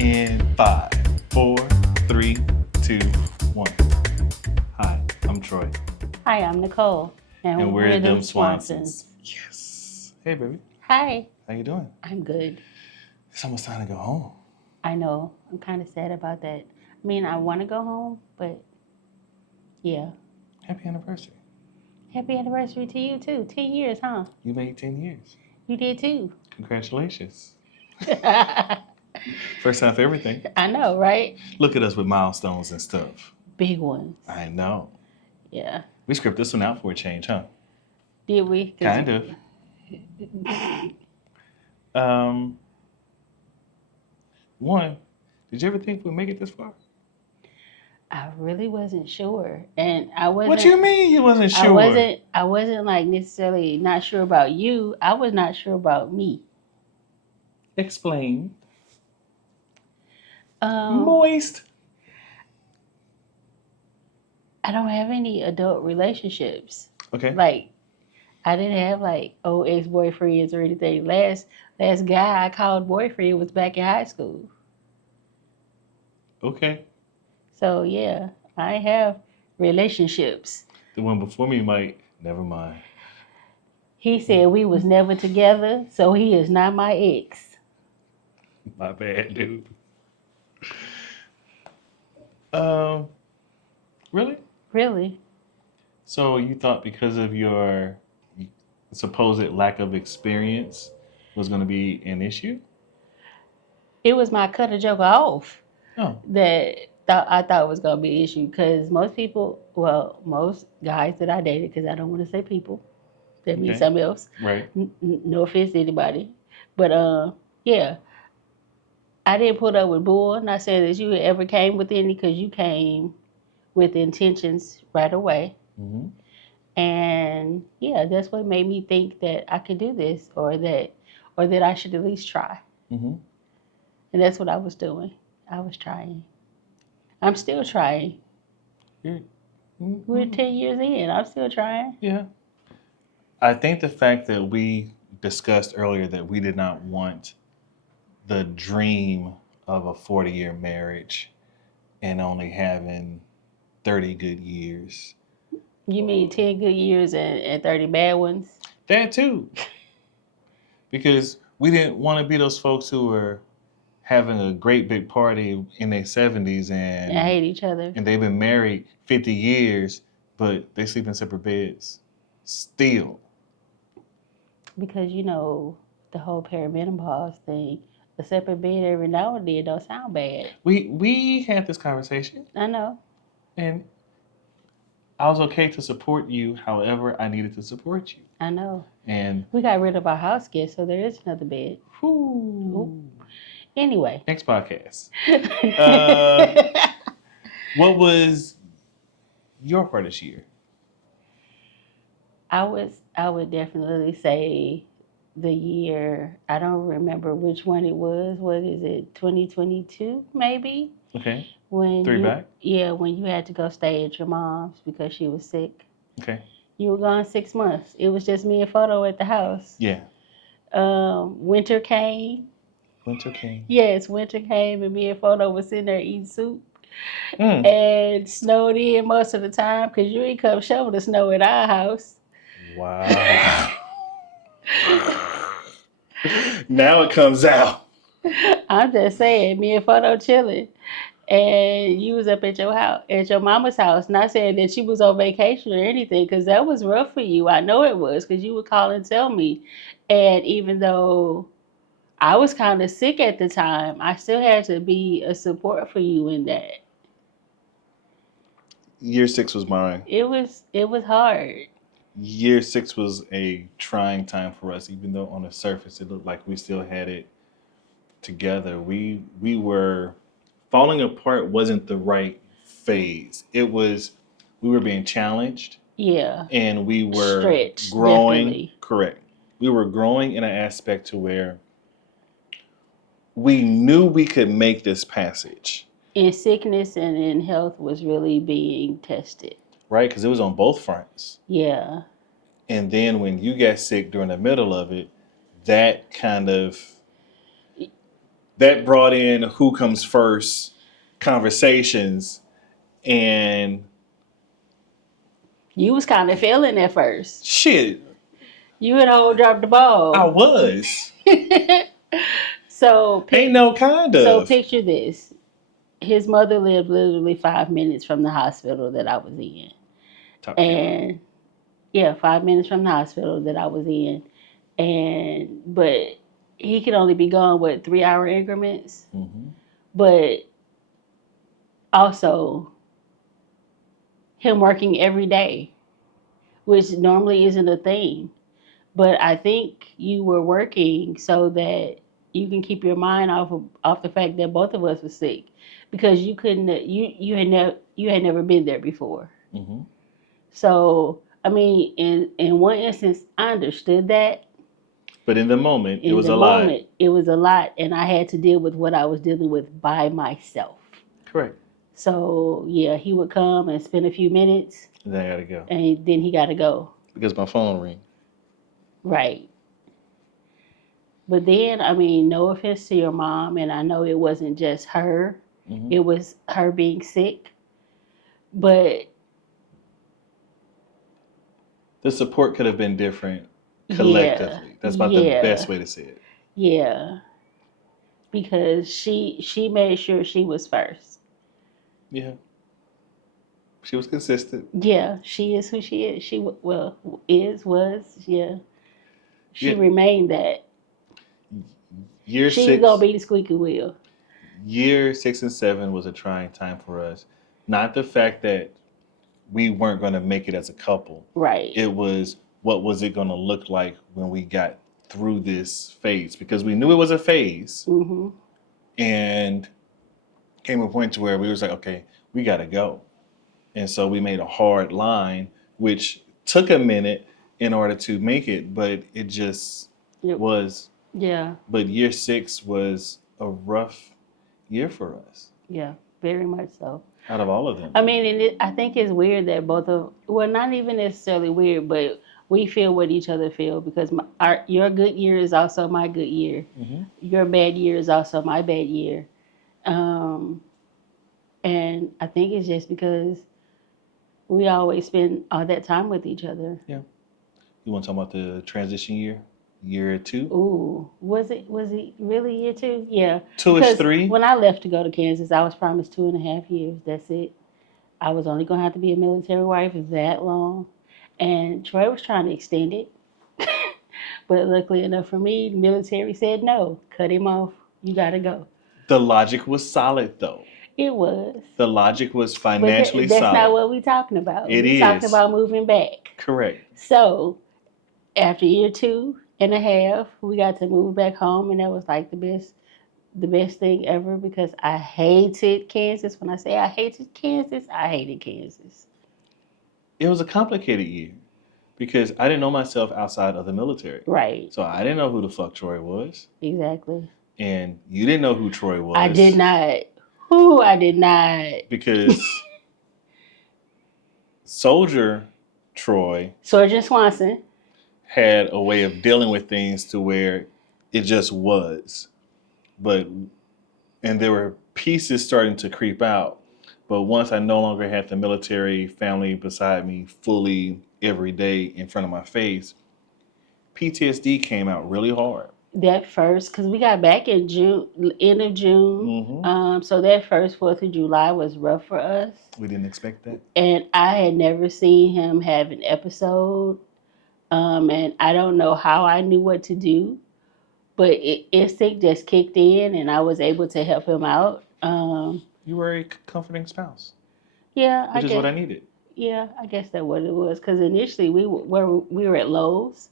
In 5, 4, 3, 2, 1. Hi, I'm Troy. Hi, I'm Nicole, And and we're we're them them Swansons. Yes. Hey, baby. Hi, How you doing? I'm good. It's almost time to go home. I know, I'm kind of sad about that. I mean, I want to go home, but yeah. Happy anniversary. Happy anniversary to you, too. 10 years, huh? You made 10 years. You did, too. Congratulations. I First time for everything. know, right? Look at us with milestones and stuff. Big ones. I know. Yeah. We scripted this one out for a change, huh? Did we? Kind of. One, did you ever think we'd make it this far? I really wasn't sure. And I wasn't. What you mean you wasn't sure? I wasn't like necessarily not sure about you. I was not sure about me. Explain. Um, Moist. I don't have any adult relationships. Okay. Like, I didn't have like old ex-boyfriends or anything. Last guy I called boyfriend was back in high school. Okay. So yeah, I have relationships. The one before me might. Never mind. He said we was never together, so he is not my ex. My bad, dude. Really? Really? So you thought because of your supposed lack of experience was going to be an issue? It was my cut a joke off Oh. that I thought was gonna be an issue because most guys that I dated, because I don't want to say people, that means Okay. something else. Right. No offense to anybody, but yeah, I didn't put up with bull. Not saying that you ever came with any, because you came with intentions right away. Mm-hmm. And yeah, that's what made me think that I could do this, or that I should at least try. Mm-hmm. And that's what I was doing. I was trying. I'm still trying. Mm-hmm. We're 10 years in. I'm still trying. Yeah. I think the fact that we discussed earlier that we did not want the dream of a 40-year marriage and only having 30 good years. You mean 10 good years and 30 bad ones? That too. Because we didn't want to be those folks who were having a great big party in their 70s And hate each other. and they've been married 50 years, but they sleep in separate beds. Still. Because, the whole perimenopause thing, a separate bed every now and then don't sound bad. We had this conversation. I know. And I was okay to support you however I needed to support you. I know. And we got rid of our house guest, so there is another bed. Ooh. Anyway. Next podcast. What was your hardest year? I would definitely say the year, I don't remember which one it was. What is it? 2022 maybe? Okay. When back? Yeah, when you had to go stay at your mom's because she was sick. Okay. You were gone 6 months. It was just me and Photo at the house. Yeah. Winter came. Winter came. Yes, winter came, and me and Photo was sitting there eating soup. And snowed in most of the time because you ain't come shovel the snow at our house. Wow. Now it comes out. I'm just saying, me and Photo chilling. And you was up at your house, at your mama's house. Not saying that she was on vacation or anything, because that was rough for you. I know it was, because you would call and tell me. And even though I was kind of sick at the time, I still had to be a support for you in that. Year 6 was mine. It was hard. Year 6 was a trying time for us, even though on the surface it looked like we still had it together. We were falling apart. Wasn't the right phase. It was, we were being challenged. Yeah. And we were stretched, growing. Definitely. Correct. We were growing in an aspect to where we knew we could make this passage. In sickness and in health was really being tested. Right, because it was on both fronts. Yeah. And then when you got sick during the middle of it, that kind of that brought in who comes first conversations, and You was kind of failing at first. shit, You had whole dropped the I ball. was. So Ain't no kind so of. picture this. His mother lived literally 5 minutes from the hospital that I was in. Top camera. And yeah, 5 minutes from the hospital that I was in. And but he could only be gone 3 hour increments. Mm-hmm. But also him working every day, which normally isn't a thing. But I think you were working so that you can keep your mind off the fact that both of us were sick, because you couldn't you had never been there before. Mm-hmm. So I mean, in one instance, I understood that. But in the moment, it In was the a lot. moment, it was a lot, and I had to deal with what I was dealing with by myself. Correct. So yeah, he would come and spend a few minutes, And then I gotta go and then he got to go. because my phone ring. Right. But then, I mean, no offense to your mom, and I know it wasn't just her, Mm-hmm. it was her being sick. But The support could have been different yeah, collectively. That's about the best way to say it. yeah, because she made sure she was first. Yeah. She was consistent. Yeah, she is who she is. Was, yeah. She Yeah. remained that. Year She was gonna six, be the squeaky wheel. year 6 and 7 was a trying time for us. Not the fact that we weren't going to make it as a couple. Right. It was, what was it going to look like when we got through this phase? Because we knew it was a phase, Mm-hmm. and came a point to where we was like, okay, we got to go. And so we made a hard line, which took a minute in order to make it, but it just Yep. was. Yeah. But year 6 was a rough year for us Yeah. Very much so. out of all of them. I mean, I think it's weird that not even necessarily weird, but we feel what each other feel, because your good year is also my good year. Mm-hmm. Your bad year is also my bad year. Um, and I think it's just because we always spend all that time with each other. You want to talk about the transition year 2? Ooh, was it really year 2? Yeah. 2 is Because 3. when I left to go to Kansas, I was promised 2.5 years. That's it. I was only gonna have to be a military wife that long. And Troy was trying to extend it. But luckily enough for me, the military said no. Cut him off. You gotta go. The logic was solid, though. It was. The logic was But financially that's solid. not what we talking about. It We talking is. about moving back. Correct. So after year 2.5, we got to move back home, and that was like the best thing ever, because I hated Kansas. When I say I hated Kansas, I hated Kansas. It was a complicated year because I didn't know myself outside of the military. Right. So I didn't know who the fuck Troy was. Exactly. And you didn't know who Troy was. I did not. Who I did not. Because Soldier Troy Sergeant Swanson. had a way of dealing with things to where it just was. And there were pieces starting to creep out. But once I no longer had the military family beside me fully every day in front of my face, PTSD came out really hard. That first, because we got back in June, end of June. Mm-hmm. So that first 4th of July was rough for us. We didn't expect that. And I had never seen him have an episode. And I don't know how I knew what to do, but instinct just kicked in, and I was able to help him out. You were a comforting spouse, Yeah, which is what I needed. Yeah, I guess that's what it was. Because initially we were at Lowe's,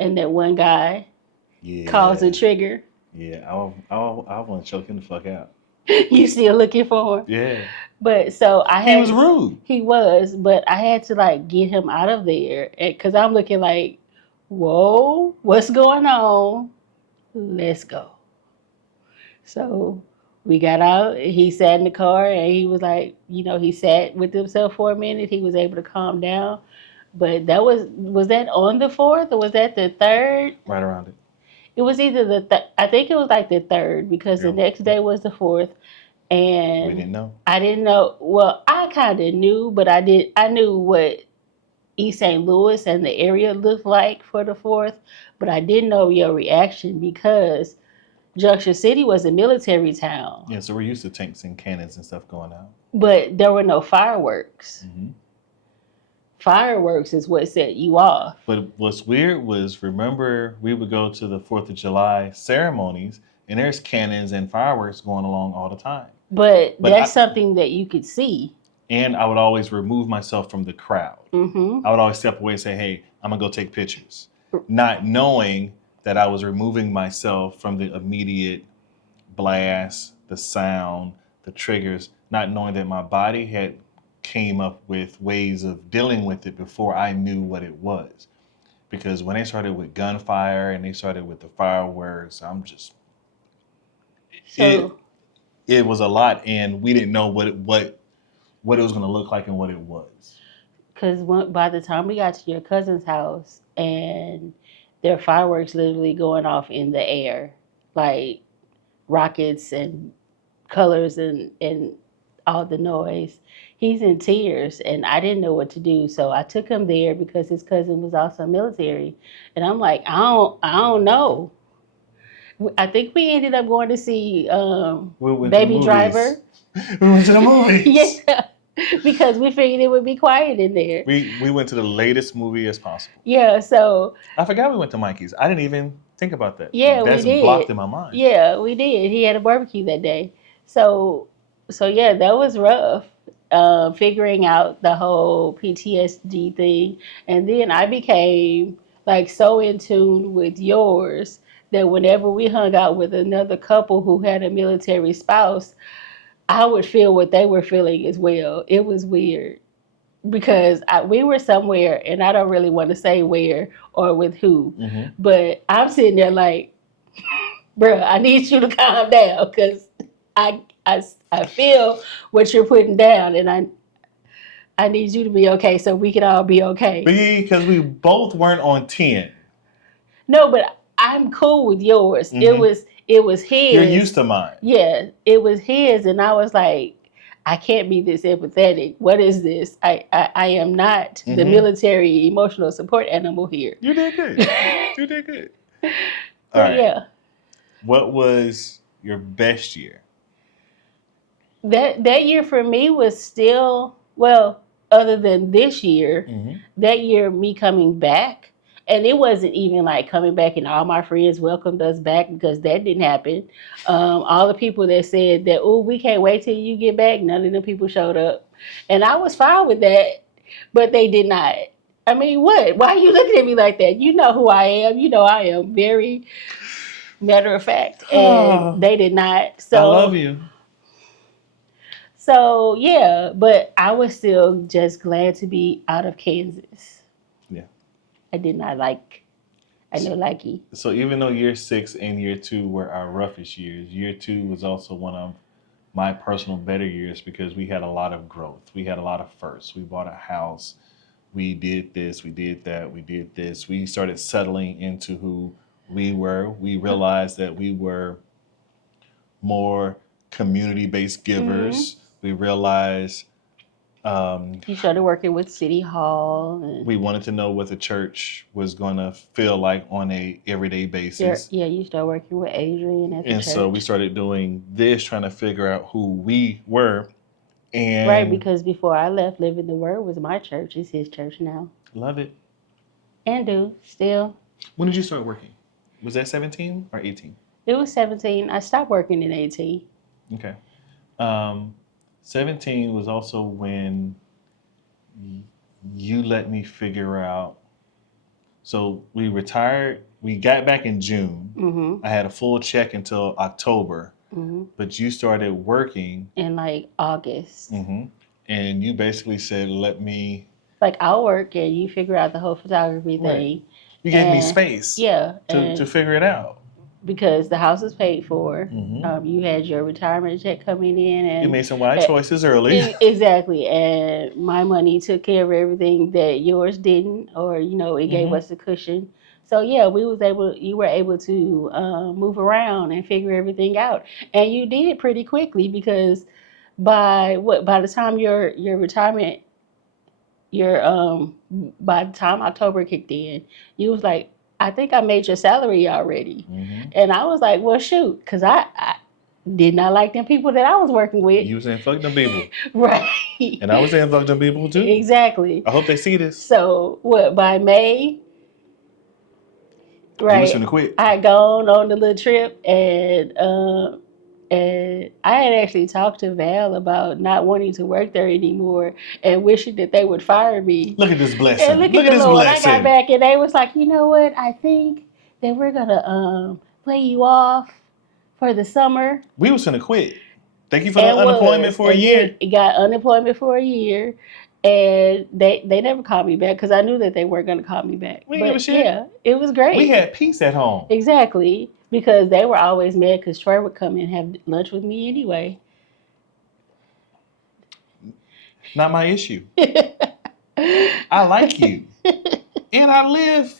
and that one guy caused a trigger. Yeah, I want to choke him the fuck out. You still looking for him? Yeah. But so He was rude. He was, but I had to like get him out of there, because I'm looking like, whoa, what's going on? Let's go. So we got out. He sat in the car, and he was like, he sat with himself for a minute. He was able to calm down. But that was that on the 4th, or was that the 3rd? Right around it. It was either I think it was like the third because the Yeah. next day was the fourth, We and didn't know. I didn't know. Well, I kind of knew, but I knew what East St. Louis and the area looked like for the fourth, but I didn't know your reaction because Junction City was a military town, Yeah, so we're used to tanks and cannons and stuff going out. but there were no fireworks. Hmm. Fireworks is what set you off. But what's weird was, remember, we would go to the 4th of July ceremonies, and there's cannons and fireworks going along all the time. But But that's something that you could see. And I would always remove myself from the crowd. Mm-hmm. I would always step away and say, hey, I'm going to go take pictures. Not knowing that I was removing myself from the immediate blast, the sound, the triggers, not knowing that my body had came up with ways of dealing with it before I knew what it was. Because when they started with gunfire and they started with the fireworks, So it was a lot, and we didn't know what it was going to look like and what it was. because by the time we got to your cousin's house and there are fireworks literally going off in the air, like rockets and colors and all the noise, he's in tears, and I didn't know what to do, so I took him there because his cousin was also military, and I'm like, I don't know. I think we ended up going to see We went to the Baby movies. Driver. We went to the movies. Yeah, because we figured it would be quiet in there. We went to the latest movie as possible. Yeah, so I forgot we went to Mikey's. I didn't even think about that. yeah, That's we did. blocked in my mind. Yeah, we did. He had a barbecue that day. So yeah, that was rough. Figuring out the whole PTSD thing, and then I became like so in tune with yours that whenever we hung out with another couple who had a military spouse, I would feel what they were feeling as well. It was weird because we were somewhere, and I don't really want to say where or with who, Mm-hmm. but I'm sitting there like, bruh, I need you to calm down because I feel what you're putting down, and I need you to be okay so we can all be okay. Because we both weren't on 10. No, but I'm cool with yours. Mhm. It was his. You're used to mine. Yeah, it was his, and I was like, I can't be this empathetic. What is this? I am not the Mhm. military emotional support animal here. You did good. You did good. All So right. yeah, What was your best year? that year for me was still, well, other than this year, Mm-hmm. that year me coming back, and it wasn't even like coming back and all my friends welcomed us back because that didn't happen. All the people that said that, oh, we can't wait till you get back, none of them people showed up, and I was fine with that, but they did not. I mean, what? Why are you looking at me like that? You know who I am. You know I am very matter of fact, and they did not. So I love you. So yeah, but I was still just glad to be out of Kansas. Yeah. I did not like. I know likey. So even though year 6 and year 2 were our roughest years, year 2 was also one of my personal better years because we had a lot of growth. We had a lot of firsts. We bought a house. We did this. We did that. We did this. We started settling into who we were. We realized that we were more community-based givers. We realized You started working with City Hall, and we wanted to know what the church was going to feel like on a everyday basis. yeah, you started working with Adrian at the And church. so we started doing this, trying to figure out who we were. And right, because before I left, Living the Word was my church. It's his church now, love it. and do still. When did you start working? Was that 17 or 18? It was 17. I stopped working in 18. Okay. 17 was also when you let me figure out. So we retired. We got back in June. Mm-hmm. I had a full check until October, Mm-hmm. but you started working. In like August. Mm-hmm. And you basically said, let me. Like I'll work and you figure out the whole photography Right. thing. You gave me And- space Yeah. to figure it out. Because the house was paid for. Mm-hmm. You had your retirement check coming in, and You made some wise choices early. Exactly, and my money took care of everything that yours didn't, or it gave Mhm. us a cushion So yeah, you were able to move around and figure everything out, and you did pretty quickly because by the time your retirement your by the time October kicked in, you was like, I think I made your salary already, and I was like, well, shoot, because I did not like them people that I was working with. You saying fuck them people, Right? and I was saying fuck them people too. Exactly. I hope they see this. So what? By May, You was right? finna quit. I had gone on the little trip, and I had actually talked to Val about not wanting to work there anymore and wishing that they would fire me. Look at this blessing. And look Look at at the this Lord. I got blessing. back and they was like, you know what? I think that we're gonna lay you off for the summer. We was finna quit. Thank you for the unemployment for a year. Got unemployment for a year, and they never called me back because I knew that they weren't gonna call me back. We didn't give a shit. Yeah, it was great. We had peace at home. Exactly, because they were always mad because Troy would come and have lunch with me anyway. Not my issue. I like you, and I live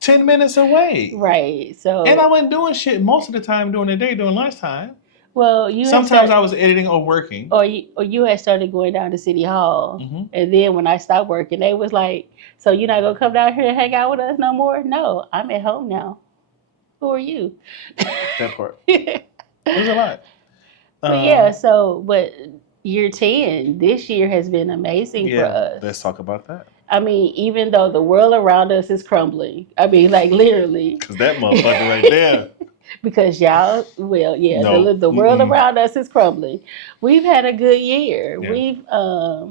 10 minutes away. Right. So. And I wasn't doing shit most of the time during the day, during lunchtime. Well, sometimes I was editing or working. Or you had started going down to City Hall. Mm-hmm. And then when I stopped working, they was like, so you're not going to come down here and hang out with us no more? No, I'm at home now. Who are you? That part. It was a lot. But year 10, this year has been amazing for us. Let's talk about that. I mean, even though the world around us is crumbling. I mean, like literally. Because that motherfucker right there. Because y'all, well, yeah, no. the world around us is crumbling. We've had a good year. Yeah.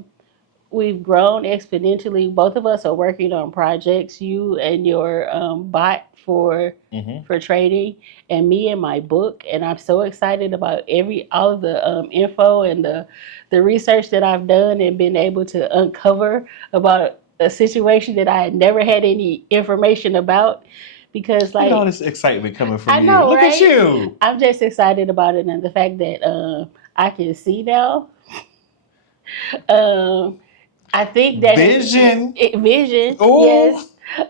We've grown exponentially. Both of us are working on projects. You and your bot for trading, and me and my book. And I'm so excited about all of the info and the research that I've done and been able to uncover about a situation that I had never had any information about. Because like, all this excitement coming from I know, you. Look right? at you. I'm just excited about it, and the fact that I can see now. I think that vision. Ooh. Yes.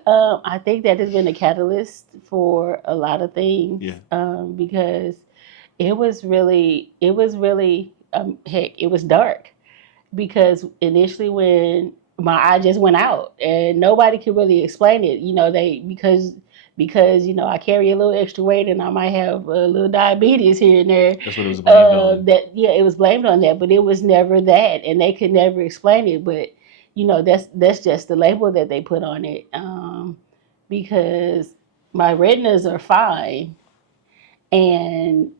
I think that has been a catalyst for a lot of things. Yeah. Because it was really heck, it was dark. Because initially when my eye just went out and nobody could really explain it, because I carry a little extra weight and I might have a little diabetes here and there. That's what it was blamed on. It was blamed on that, but it was never that, and they could never explain it. But that's just the label that they put on it, because my retinas are fine, and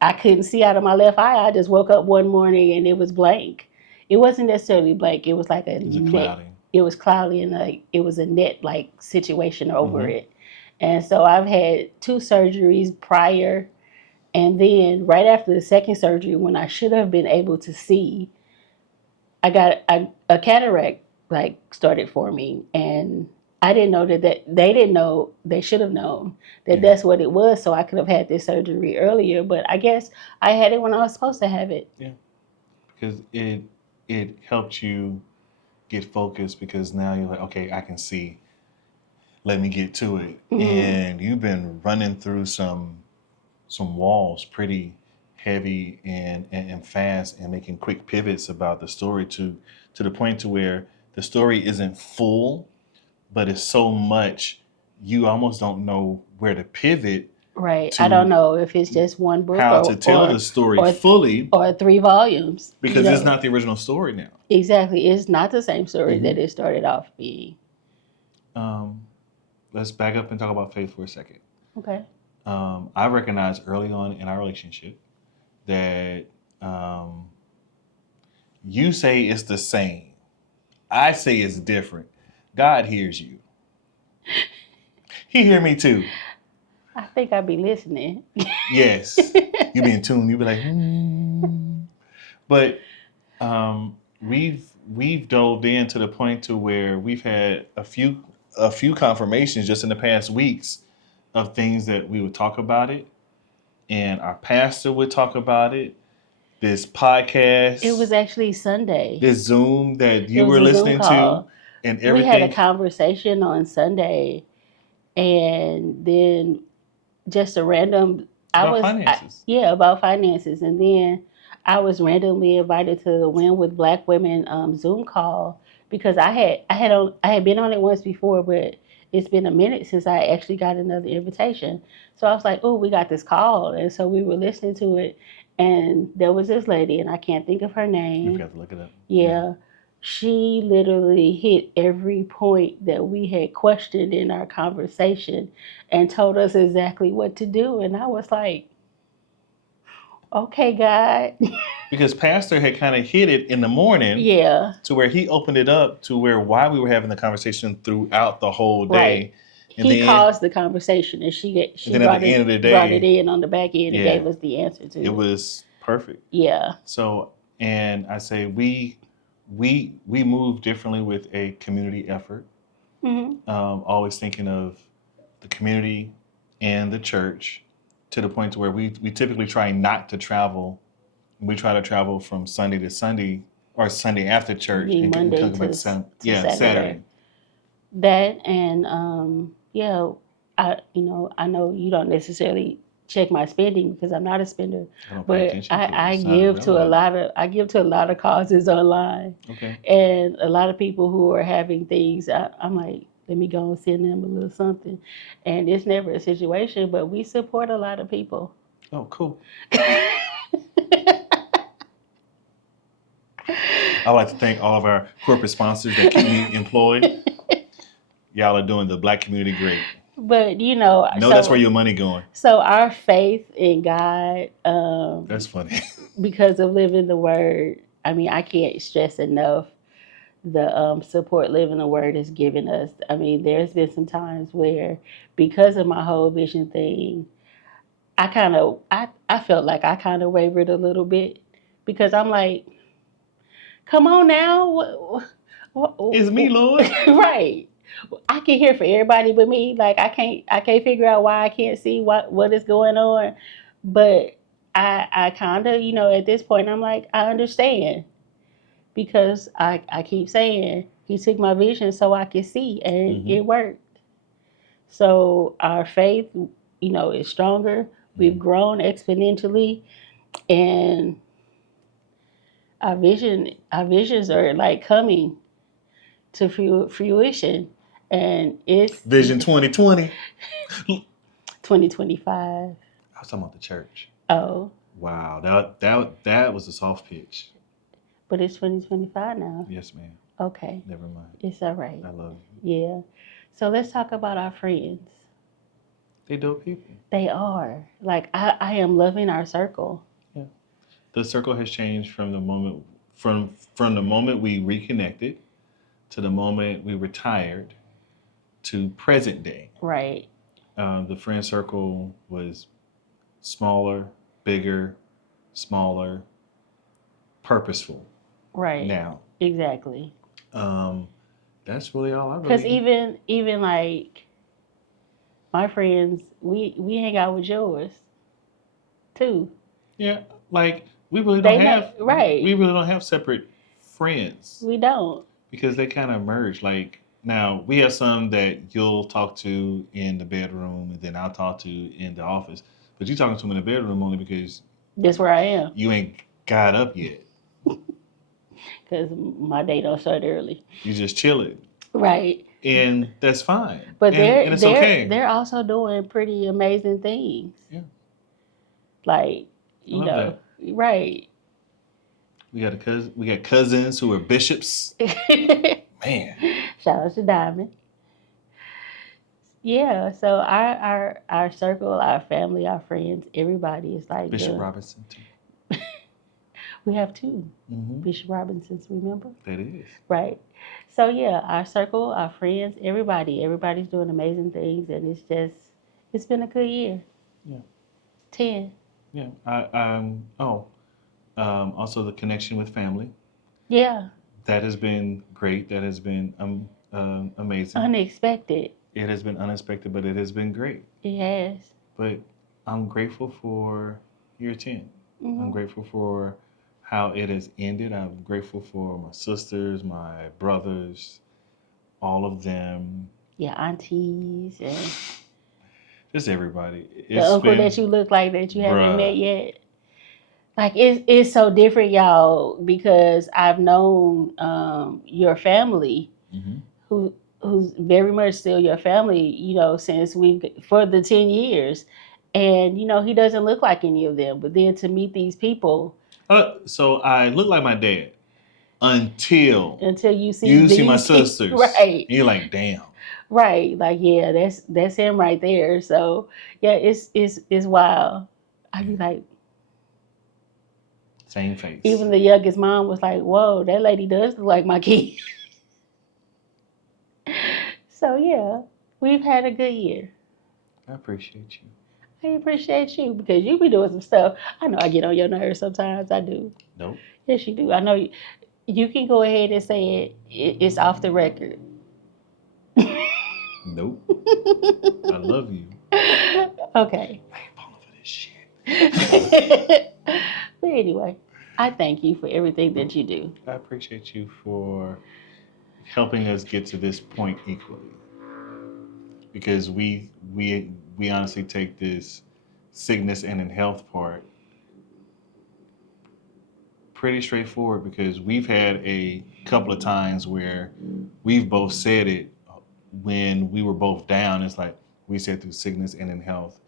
I couldn't see out of my left eye. I just woke up one morning and it was blank. It wasn't necessarily blank. It was like a net. It was cloudy and like it was a net like situation over it. And so I've had 2 surgeries prior, and then right after the second surgery, when I should have been able to see, I got a cataract like started forming, and I didn't know that they didn't know. They should have known that that's what it was, so I could have had this surgery earlier. But I guess I had it when I was supposed to have it. Yeah, because it helped you get focused, because now you're like, okay, I can see. Let me get to it. Mm-hmm. And you've been running through some walls pretty heavy and fast, and making quick pivots about the story to the point to where the story isn't full, but it's so much you almost don't know where to pivot. Right. I don't know if it's just one book how to tell the story fully, or 3 volumes, because it's not the original story now. Exactly. It's not the same story that it started off being. Let's back up and talk about faith for a second. Okay. I recognized early on in our relationship that you say it's the same. I say it's different. God hears you. He hear me too. I think I'd be listening. Yes. You be in tune. You be like, But we've dove in to the point to where we've had a few confirmations just in the past weeks of things that we would talk about it, and our pastor would talk about it. This podcast. It was actually Sunday. This Zoom that you were listening to, and everything. We had a conversation on Sunday, And then just a random, About finances. yeah, about finances. And then I was randomly invited to the Win with Black Women Zoom call because I had been on it once before, but it's been a minute since I actually got another invitation. So I was like, oh, we got this call. And so we were listening to it. And there was this lady, and I can't think of her You name. forgot to look it up. Yeah. She literally hit every point that we had questioned in our conversation and told us exactly what to do. And I was like, okay, God. Because Pastor had kind of hit it in the morning. Yeah. To where he opened it up to where while we were having the conversation throughout the whole day. Right. And He then, caused the conversation, and she then at the end of the day, brought it in on the back end and yeah, gave us the answer to it. It was perfect. Yeah. So, and I say we move differently with a community effort. Mm-hmm. Always thinking of the community and the church to the point to where we typically try not to travel. We try to travel from Sunday to Sunday or Sunday after church Be and Monday come back to to Saturday. Saturday. That and yeah, I know you don't necessarily check my spending because I'm not a spender, I don't pay but attention to it. I It's not give to a relevant. lot of causes online, Okay. and a lot of people who are having things. I'm like, let me go and send them a little something, and it's never a situation, but we support a lot of people. Oh, cool. I'd like to thank all of our corporate sponsors that keep me employed. Y'all are doing the Black community great. But That's where your money going. So our faith in God, That's funny. because of living the Word. I mean, I can't stress enough the support living the Word has given us. I mean, there's been some times where, because of my whole vision thing, I felt like I kind of wavered a little bit because I'm like, come on now, It's me, Lord. Right. I can hear for everybody but me. Like I can't figure out why I can't see what is going on. But I kind of, at this point I'm like, I understand because I keep saying he took my vision so I could see, and it worked. So our faith, is stronger. We've grown exponentially, and our visions are like coming to fruition, and it's Vision 2020. 2025. I was talking about the church. Oh, Wow, that was a soft pitch. but it's 2025 now. Yes, ma'am. Okay, Never mind. it's all right. I love you. Yeah. So let's talk about our friends. They dope people. They are. Like I am loving our circle. Yeah. The circle has changed from the moment from the moment we reconnected to the moment we retired to present day. Right. The friend circle was smaller, bigger, smaller, purposeful. Right. Now. Exactly. That's really all I really. Because even like my friends, we hang out with yours too. Yeah, like we really don't have right. We really don't have separate friends. We don't, because they kind of merge. Like now we have some that you'll talk to in the bedroom, and then I'll talk to in the office. But you're talking to them in the bedroom only because that's where I am. You ain't got up yet. Because my day don't start early. You just chilling. Right. And that's fine. But and it's okay. They're also doing pretty amazing things. Yeah. Like, that. Right. We got cousins who are bishops. Man. Shout out to Diamond. Yeah, so our circle, our family, our friends, everybody is like Bishop Robinson too. We have two. Mm-hmm. Bishop Robinsons, remember? That is. Right. So yeah, our circle, our friends, everybody's doing amazing things, and it's been a good year. Yeah. 10. Yeah. Also the connection with family. Yeah. That has been great. That has been amazing. Unexpected. It has been unexpected, but it has been great. It has. But I'm grateful for year 10. Mm-hmm. I'm grateful for how it has ended. I'm grateful for my sisters, my brothers, all of them. your aunties and Just everybody. the It's uncle been, that you look like that you haven't met bruh. yet. Like it's so different, y'all, because I've known your family Mhm. who who's very much still your family, since we for the 10 years. And he doesn't look like any of them. But then to meet these people So I look like my dad until until you see you see my these people, sisters, right. and you're like, damn. Right. Like, yeah, that's him right there. So yeah, it's wild. I'd be like, Same face. even the youngest mom was like, whoa, that lady does look like my kid. So yeah, we've had a good year. I appreciate you. I appreciate you because you be doing some stuff. I know I get on your nerves sometimes. I do. Nope. Yes, you do. I know you can go ahead and say it's off the record. Nope. I love you. Okay. I ain't falling for this shit. But anyway, I thank you for everything that you do. I appreciate you for helping us get to this point equally, because we honestly take this sickness and in health part pretty straightforward, because we've had a couple of times where we've both said it when we were both down. It's like we said through sickness and in health,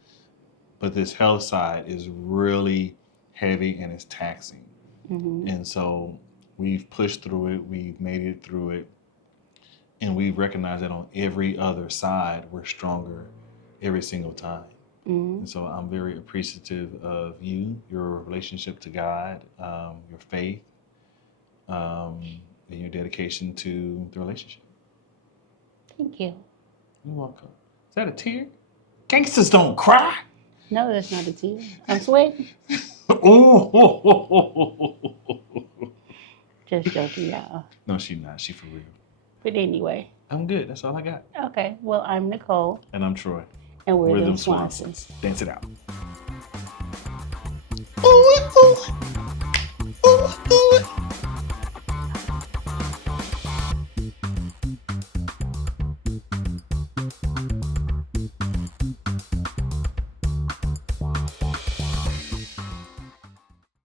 but this health side is really heavy and it's taxing. Mm-hmm. And so we've pushed through it, we've made it through it, and we've recognized that on every other side, we're stronger every single time. Mm-hmm. And so I'm very appreciative of you, your relationship to God, your faith, and your dedication to the relationship. Thank you. You're welcome. Is that a tear? Gangsters don't cry. No, that's not a tear. I'm sweating. Oh. Just joking, y'all. No, she's not. She for real. But anyway. I'm good. That's all I got. Okay. Well, I'm Nicole. And I'm Troy. And we're them Swansons. Swansons. Dance it out. Ooh, ooh. Ooh, ooh.